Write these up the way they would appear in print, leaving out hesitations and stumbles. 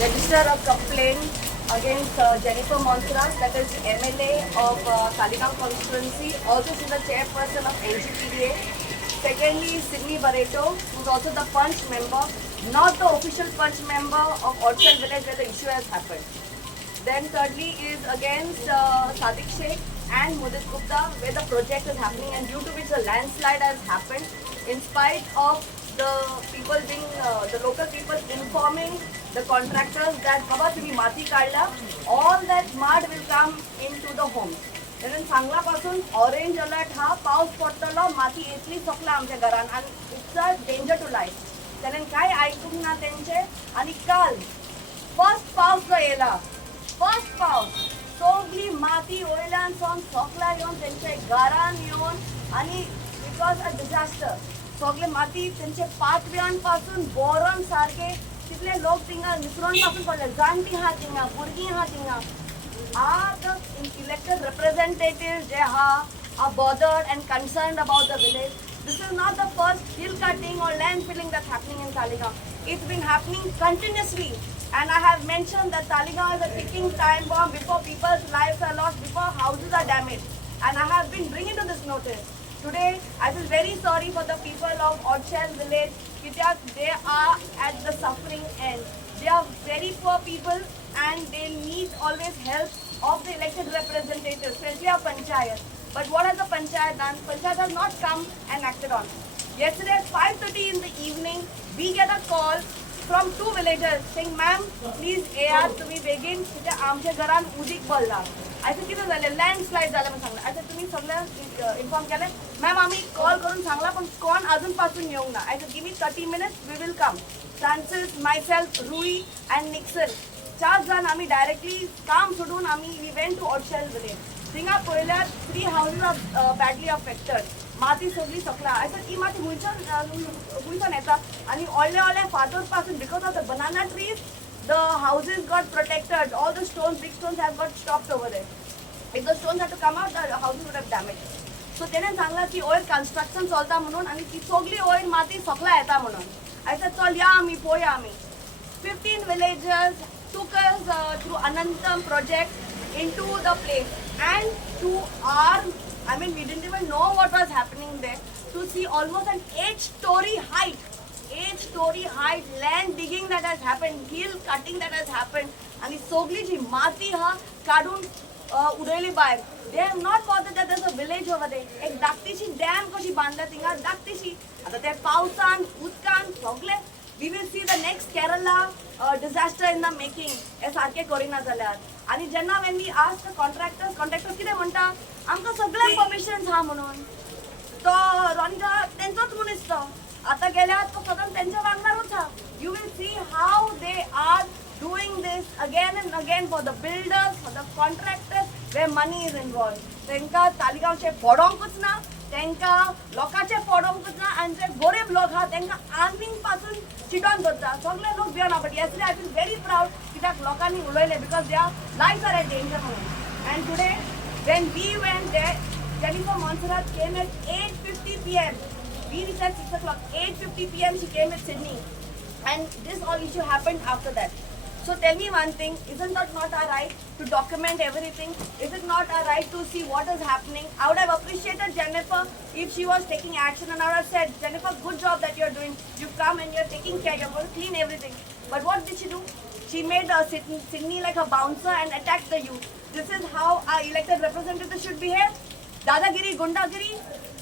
register a complaint against Jennifer Monserrat, that is MLA of Talegaon constituency. Also, she's the chairperson of NGPDA. Secondly, Sydney Barreto, who's also the punch member, not the official punch member of Orchal village where the issue has happened. Then thirdly is against Sadiq Sheikh and Mudit Gupta, where the project is happening and due to which a landslide has happened, in spite of the people being, the local people informing the contractors that Baba तुम्ही माती काढला, all that mud will come into the home. कारण सांगलापासून orange alert हा पाऊस पडतलो माती येतली सकला आमच्या घरान आणि it's a danger to life. कारण काय ऐकून ना त्यांचे आणि काल फर्स्ट पाऊस जो येला, फर्स्ट पाऊस सगळी माती वयल्यान सावन सकला येवन त्यांच्या घरान येवन आणि इट वॉज अ डिझास्टर. सगळे माती त्यांचे पातव्यांपासून बोरण सारखे तिथले लोक थिंगा निसरून पासून पडले, जाणटी हा थिंगा, भुरगीं हा थिंगा. Are the elected representatives they are bothered and concerned about the village? This is not the first hill cutting or land filling that's happening in Talegaon. It's been happening continuously, and I have mentioned that Talegaon is a ticking time bomb before people's lives are lost, before houses are damaged, and I have been bringing to this notice. Today, I feel very sorry for the people of Orchal village. They are at the suffering end. They are very poor people and they need always help of the elected representatives, especially our panchayat. But what has the panchayat done? Panchayat has not come and acted on. Yesterday at 5:30 in the evening, we get a call from two villagers saying, "Ma'am, please AR तुम्ही बेगीन तिथे आमच्या घरान उदीक पडला." असं किती झालं, landslide झालं म्हणून सांगलं. असं तुम्ही सगळं इन्फॉर्म केलं. मॅम आम्ही कॉल करून सांगला पण कोण अजूनपासून येऊ ना. असं give me 30 minutes, we will come. Francis, myself, Rui and Nixon 4 जण आम्ही डायरेक्टली काम सोडून आम्ही वी वेंट टू ऑर्चल विलेज. थिंगा पळयल्यार 3 houses आर बॅडली अफेक्टेड. माती सगळी सकला. असं ही माती हुंयच्यान येता आणि व्हडले फातर पासून because of the banana trees the houses got protected. All the stones, big stones have got stopped over there. If the stones had to come out, the houses would have damaged. So त्याने सांगला की ओयर construction चलता म्हणून आणि ती सगळी ओयर माती सकला येता म्हणून. I said चल या आम्ही पोया आम्ही. 15 villagers took us through Anantam project into the place, and to our, I mean we didn't even know what was happening there, to see almost an 8-story height. 8-story height land digging that has happened, hill cutting that has happened, आणि सगळी जी माती हा काढून उडयली बाहेर. They have not bothered that there's a village over there. एक धाकटीशी dam कशी बांधल्या थिंगा धाकटीशी. आता ते पावसान उदकान सगळे we will see the next Kerala disaster in the making. हे सारखे करिना जाल्यार. आणि जेन्ना when we ask the contractors कितें म्हणटा आमकां सगळ्यांक परमिशन हा म्हणून. तो रॉनिका तेंचोच मनीस तो. आता गेल्यार तो सगळं त्यांच्या वांगडारूच हा. You will see how they are doing this again and again for the builders, for the contractors, where money is involved. तेंका तालिगांवचे फोडोंकूच ना, तेंका लोकांचे फोडोंकूच ना, आणि जे गरीब लोक हा तेंका आर्मींग पासून चिडोन दवरता. सगळे लोक भियोना. But yesterday I feel very proud कित्याक लोकांनी उलयले because their lives are at danger म्हणून. And today when we went there, Jennifer Monserrat came at 8:50 p.m. We reached at 6 o'clock. 8:50 p.m. she came with Sydney, and this all issue happened after that. So tell me one thing: isn't that not our right to document everything? Is it not our right to see what is happening? I would have appreciated Jennifer if she was taking action, and I would have said, Jennifer, good job that you're doing. You've come and you're taking care. You're going to clean everything. But what did she do? She made Sydney like a bouncer and attacked the youth. This is how our elected representatives should behave. Dadagiri, Gundagiri.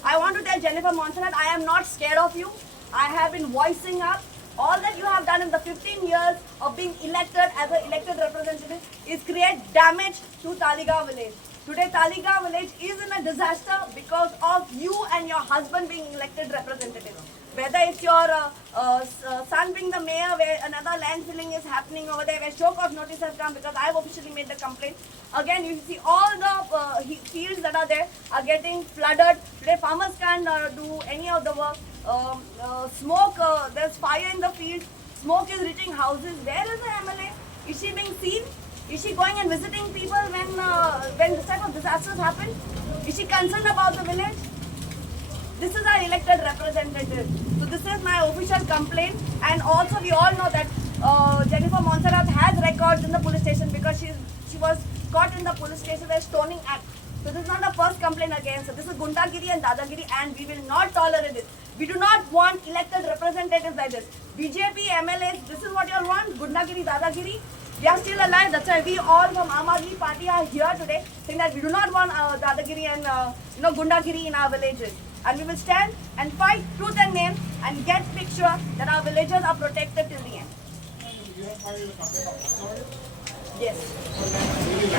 I want to tell Jennifer Monserrat, I am not scared of you. I have been voicing up. All that you have done in the 15 years of being elected as an elected representative is create damage to Talegaon village. Today Talegaon village is in a disaster because of you and your husband being elected representative. Whether it's your son being the mayor, where another land filling is happening over there, where show cause notice has come because I've officially made the complaint. Again, you see all the fields that are there are getting flooded. Today farmers can't do any of the work. Smoke, there's fire in the field. Smoke is reaching houses. Where is the MLA? Is she being seen? Is she going and visiting people when this type of disasters happen? Is she concerned about the village? This is our elected representative. So this is my official complaint, and also we all know that Jennifer Monserrat has in the police station where stoning act. So this is not the first complaint against her. This is Gundagiri and Dadagiri, and we will not tolerate this. We do not want elected representatives like this. BJP, MLAs, this is what you all want? Gundagiri, Dadagiri? We are still alive. That's why we all from Aam Aadmi Party are here today, saying that we do not want Dadagiri and Gundagiri in our villages. And we will stand and fight tooth and nail and get picture that our villages are protected till the end. You have filed a complaint of assault? Yes.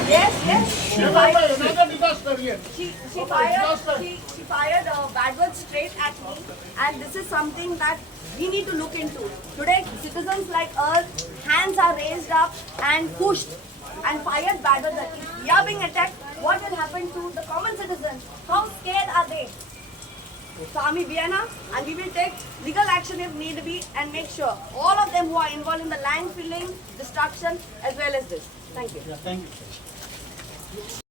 Yes. Another disaster here. She fired bad words straight at me, and this is something that we need to look into. Today, citizens like us, hands are raised up and pushed and fired bad words. If we are being attacked, what will happen to the common citizens? How scared are they? So Army Vienna, and we will take legal action if need be and make sure all of them who are involved in the land filling, destruction as well as this. Thank you. Yeah, thank you.